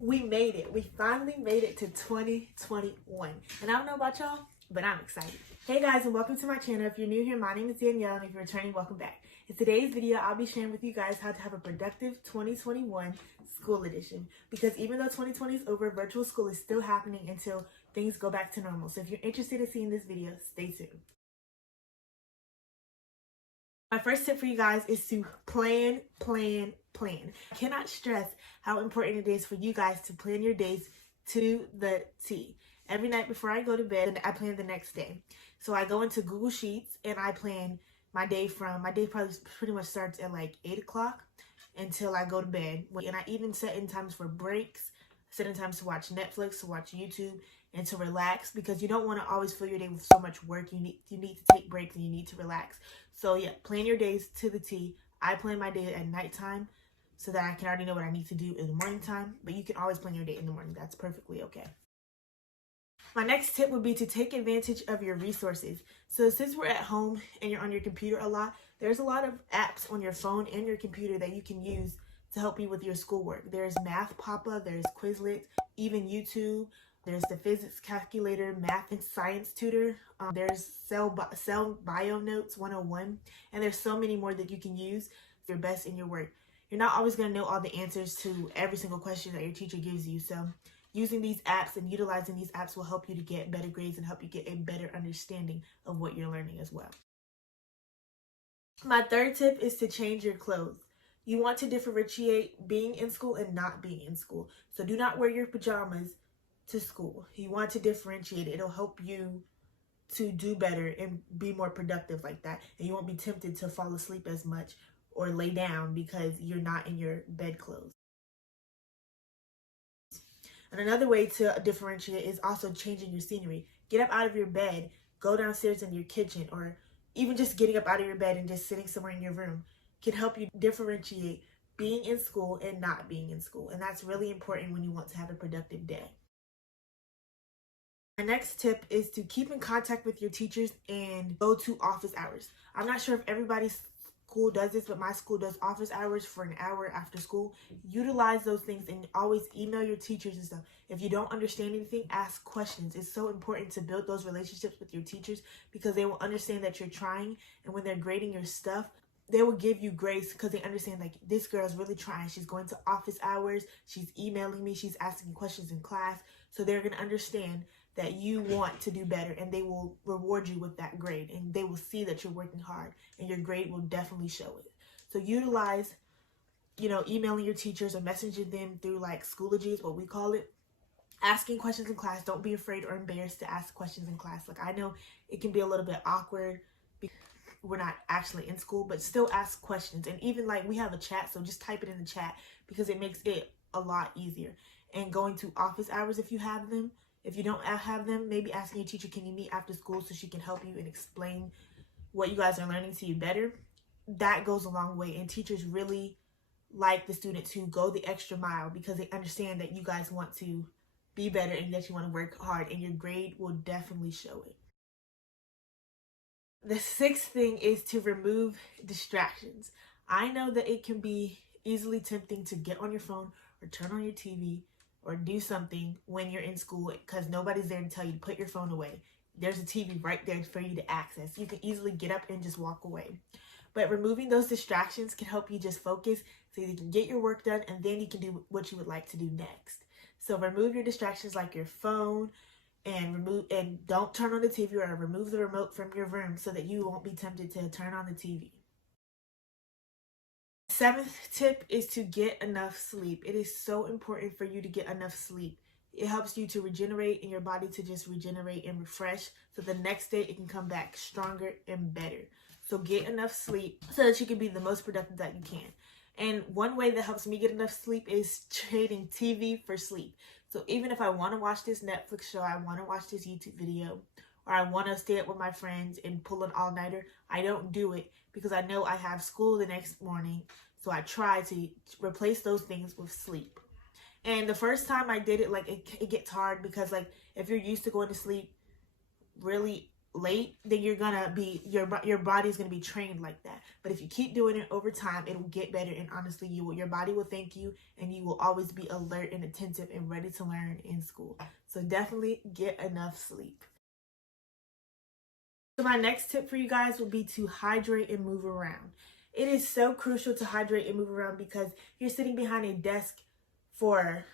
We made it. We finally made it to 2021. And I don't know about y'all, but I'm excited. Hey guys, and welcome to my channel. If you're new here, my name is Danielle, and if you're returning, welcome back. In today's video, I'll be sharing with you guys how to have a productive 2021 school edition. Because even though 2020 is over, virtual school is still happening until things go back to normal. So if you're interested in seeing this video, stay tuned. My first tip for you guys is to plan. I cannot stress how important it is for you guys to plan your days to the T. Every night before I go to bed, I plan the next day. So I go into Google Sheets and I plan my day probably pretty much starts at like 8 o'clock until I go to bed. And I even set in times for breaks, set in times to watch Netflix, to watch YouTube, and to relax, because you don't want to always fill your day with so much work. You need to take breaks and you need to relax. So yeah, plan your days to the T. I plan my day at nighttime so that I can already know what I need to do in the morning time, but you can always plan your day in the morning. That's perfectly okay. My next tip would be to take advantage of your resources. So since we're at home and you're on your computer a lot, there's a lot of apps on your phone and your computer that you can use to help you with your schoolwork. There's Math Papa, there's Quizlet, even YouTube. There's the physics calculator, math and science tutor. There's Cell Bio Notes 101. And there's so many more that you can use for your best in your work. You're not always going to know all the answers to every single question that your teacher gives you. So using these apps and utilizing these apps will help you to get better grades and help you get a better understanding of what you're learning as well. My third tip is to change your clothes. You want to differentiate being in school and not being in school. So do not wear your pajamas to school. You want to differentiate it. It'll help you to do better and be more productive like that. And you won't be tempted to fall asleep as much or lay down because you're not in your bed clothes. And another way to differentiate is also changing your scenery. Get up out of your bed, go downstairs in your kitchen, or even just getting up out of your bed and just sitting somewhere in your room can help you differentiate being in school and not being in school. And that's really important when you want to have a productive day. My next tip is to keep in contact with your teachers and go to office hours. I'm not sure if everybody's school does this, but my school does office hours for an hour after school. Utilize those things and always email your teachers and stuff. If you don't understand anything, ask questions. It's so important to build those relationships with your teachers because they will understand that you're trying, and when they're grading your stuff, they will give you grace because they understand, like, this girl's really trying. She's going to office hours. She's emailing me. She's asking questions in class. So they're going to understand that you want to do better, and they will reward you with that grade, and they will see that you're working hard, and your grade will definitely show it. So utilize, emailing your teachers or messaging them through like Schoology is what we call it. Asking questions in class. Don't be afraid or embarrassed to ask questions in class. Like, I know it can be a little bit awkward because we're not actually in school, but still ask questions. And even like we have a chat, so just type it in the chat because it makes it a lot easier. And going to office hours if you have them. If you don't have them, maybe asking your teacher, can you meet after school so she can help you and explain what you guys are learning to you better? That goes a long way. And teachers really like the students who go the extra mile because they understand that you guys want to be better and that you want to work hard, and your grade will definitely show it. The sixth thing is to remove distractions. I know that it can be easily tempting to get on your phone or turn on your TV or do something when you're in school because nobody's there to tell you to put your phone away. There's a TV right there for you to access. You can easily get up and just walk away. But removing those distractions can help you just focus so you can get your work done, and then you can do what you would like to do next. So remove your distractions like your phone, and don't turn on the TV, or remove the remote from your room so that you won't be tempted to turn on the TV. Seventh tip is to get enough sleep. It is so important for you to get enough sleep. It helps you to regenerate and your body to just regenerate and refresh so the next day it can come back stronger and better. So get enough sleep so that you can be the most productive that you can. And one way that helps me get enough sleep is trading TV for sleep. So even if I want to watch this Netflix show, I want to watch this YouTube video, or I want to stay up with my friends and pull an all-nighter, I don't do it because I know I have school the next morning. So I try to replace those things with sleep. And the first time I did it, like, it gets hard because, like, if you're used to going to sleep really late, then you're gonna be your body's gonna be trained like that. But if you keep doing it over time, it'll get better, and honestly, your body will thank you, and you will always be alert and attentive and ready to learn in school. So definitely get enough sleep. So my next tip for you guys will be to hydrate and move around. It is so crucial to hydrate and move around because you're sitting behind a desk for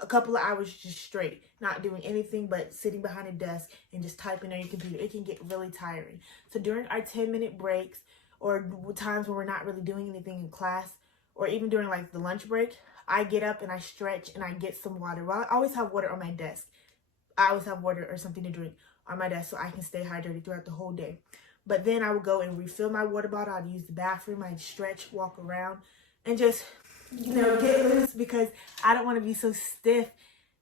a couple of hours just straight, not doing anything but sitting behind a desk and just typing on your computer. It can get really tiring. So during our 10-minute breaks, or times when we're not really doing anything in class, or even during like the lunch break, I get up and I stretch and I get some water. Well, I always have water on my desk. I always have water or something to drink on my desk so I can stay hydrated throughout the whole day. But then I would go and refill my water bottle. I'd use the bathroom. I'd stretch, walk around, and just, get loose, because I don't want to be so stiff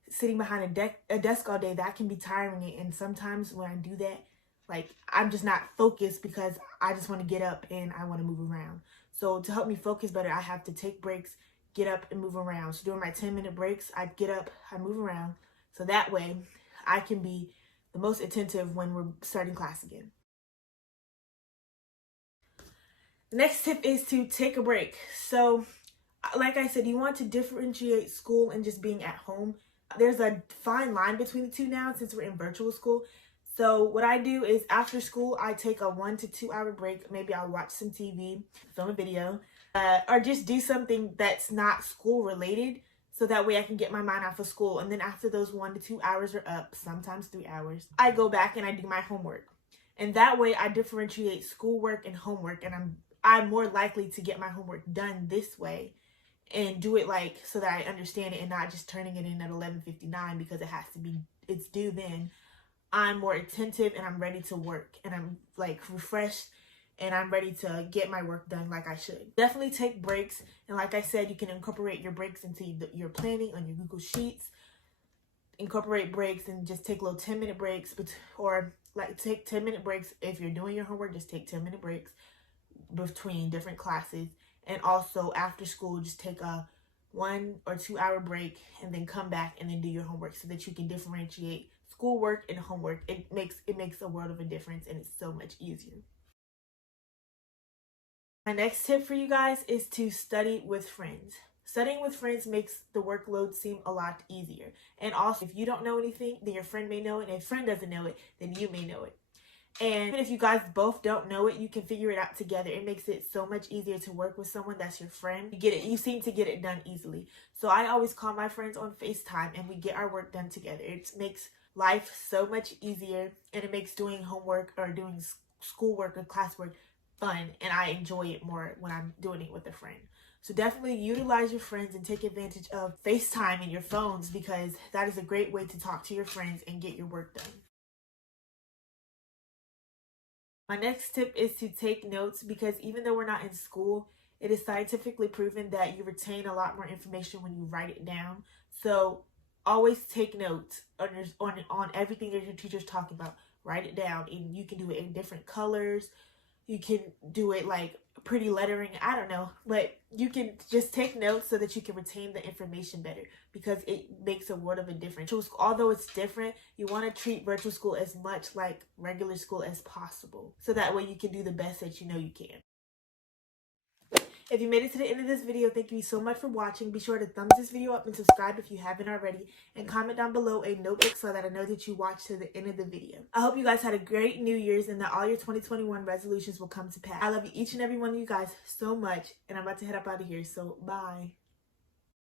sitting behind a desk all day. That can be tiring. And sometimes when I do that, like, I'm just not focused because I just want to get up and I want to move around. So to help me focus better, I have to take breaks, get up and move around. So during my 10-minute breaks, I get up, I move around. So that way I can be the most attentive when we're starting class again. The next tip is to take a break. So like I said, you want to differentiate school and just being at home. There's a fine line between the two now since we're in virtual school. So what I do is after school, I take a 1 to 2 hour break. Maybe I'll watch some TV, film a video, or just do something that's not school related. So that way I can get my mind off of school. And then after those 1 to 2 hours are up, sometimes 3 hours, I go back and I do my homework. And that way I differentiate schoolwork and homework. And I'm more likely to get my homework done this way and do it like so that I understand it and not just turning it in at 11:59 because it's due then. I'm more attentive and I'm ready to work and I'm like refreshed and I'm ready to get my work done like I should. Definitely take breaks, and like I said, you can incorporate your breaks into your planning on your Google Sheets. Incorporate breaks and just take little 10-minute breaks, or like take 10-minute breaks if you're doing your homework. Just take 10-minute breaks between different classes, and also after school just take a 1 or 2 hour break and then come back and then do your homework so that you can differentiate schoolwork and homework. It makes a world of a difference, and it's so much easier. My next tip for you guys is to study with friends. Studying with friends makes the workload seem a lot easier. And also, if you don't know anything, then your friend may know it. And if your friend doesn't know it, then you may know it. And even if you guys both don't know it, you can figure it out together. It makes it so much easier to work with someone that's your friend. You seem to get it done easily. So I always call my friends on FaceTime and we get our work done together. It makes life so much easier, and it makes doing homework or doing schoolwork or classwork fun, and I enjoy it more when I'm doing it with a friend. So definitely utilize your friends and take advantage of FaceTime and your phones, because that is a great way to talk to your friends and get your work done. My next tip is to take notes, because even though we're not in school, it is scientifically proven that you retain a lot more information when you write it down. So always take notes on everything that your teacher's talking about. Write it down, and you can do it in different colors. You can do it like pretty lettering, I don't know, but you can just take notes so that you can retain the information better, because it makes a world of a difference. Although it's different, you want to treat virtual school as much like regular school as possible, so that way you can do the best that you know you can. If you made it to the end of this video, thank you so much for watching. Be sure to thumbs this video up and subscribe if you haven't already. And comment down below a notebook so that I know that you watched to the end of the video. I hope you guys had a great New Year's and that all your 2021 resolutions will come to pass. I love each and every one of you guys so much. And I'm about to head up out of here, so bye.